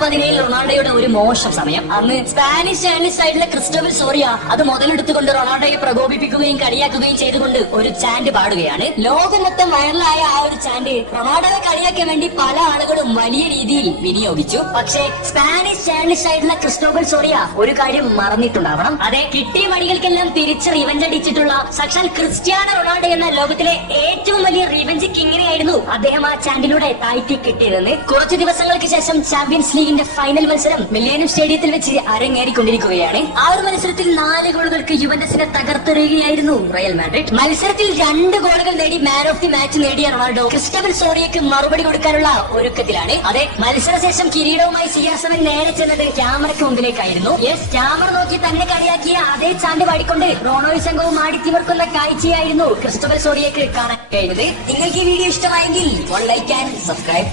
2017 റൊണാൾഡോയുടെ ഒരു മോശം സമയം. അന്ന് സ്പാനിഷ് ജേർണലിസ്റ്റ് ആയിട്ടുള്ള ക്രിസ്റ്റോഫർ സോറിയ അത് മുതലെടുത്തുകൊണ്ട് റൊണാൾഡോയെ പ്രകോപിപ്പിക്കുകയും കളിയാക്കുകയും ചെയ്തുകൊണ്ട് ഒരു ചാന്റ് പാടുകയാണ്. ലോകം മൊത്തം വൈറലായ ആ ഒരു ചാന്റ് റൊണാൾഡോയെ കളിയാക്കാൻ വേണ്ടി പല ആളുകളും വലിയ രീതിയിൽ വിനിയോഗിച്ചു. പക്ഷേ സ്പാനിഷ് ജേർണലിസ്റ്റ് ആയിട്ടുള്ള ക്രിസ്റ്റോഫർ സോറിയ ഒരു കാര്യം മറന്നിട്ടുണ്ടാവണം. അതെ, കിട്ടിയ മണികൾക്കെല്ലാം തിരിച്ച് റിവെഞ്ച് അടിച്ചിട്ടുള്ള സാക്ഷാൽ ക്രിസ്ത്യാനോ റൊണാൾഡോ എന്ന ലോകത്തിലെ ഏറ്റവും വലിയ റിവെഞ്ച് കിങ്ങിനെയായിരുന്നു അദ്ദേഹം ആ ചാമ്പ്യനോടെ താഴ്ത്തി കിട്ടിയതെന്ന് കുറച്ചു ദിവസങ്ങൾക്ക് ശേഷം ചാമ്പ്യൻസ് ലീഗിന്റെ ഫൈനൽ മത്സരം മില്ലേനിയം സ്റ്റേഡിയത്തിൽ വെച്ച് അരങ്ങേറിക്കൊണ്ടിരിക്കുകയാണ്. ആ ഒരു മത്സരത്തിൽ 4 ഗോളുകൾക്ക് യുവന്റസിനെ തകർത്തെറിയുകയായിരുന്നു റയൽ മാഡ്രിഡ്. മത്സരത്തിൽ 2 ഗോളുകൾ നേടി മാൻ ഓഫ് ദി മാച്ച് നേടിയ റൊണാൾഡോ ക്രിസ്റ്റോഫർ സോറിയക്ക് മറുപടി കൊടുക്കാനുള്ള ഒരുക്കത്തിലാണ്. അതെ, മത്സരശേഷം കിരീടവുമായി CR7 നേരെ ചെന്നത് ക്യാമറയ്ക്ക് മുമ്പിലേക്കായിരുന്നു. യെസ്, ക്യാമറ നോക്കി തന്നെ കളിയാക്കിയ അതേ ചാണ്ട് പാടിക്കൊണ്ട് റോണോയും സംഘവും ആടിത്തിമർക്കുന്ന കാഴ്ചയായിരുന്നു ക്രിസ്റ്റോഫർ സോറിയക്ക് കാണാൻ കഴിഞ്ഞത്. നിങ്ങൾക്ക് ഈ വീഡിയോ ഇഷ്ടമായെങ്കിൽ ലൈക്ക് ആൻഡ് സബ്സ്ക്രൈബ്.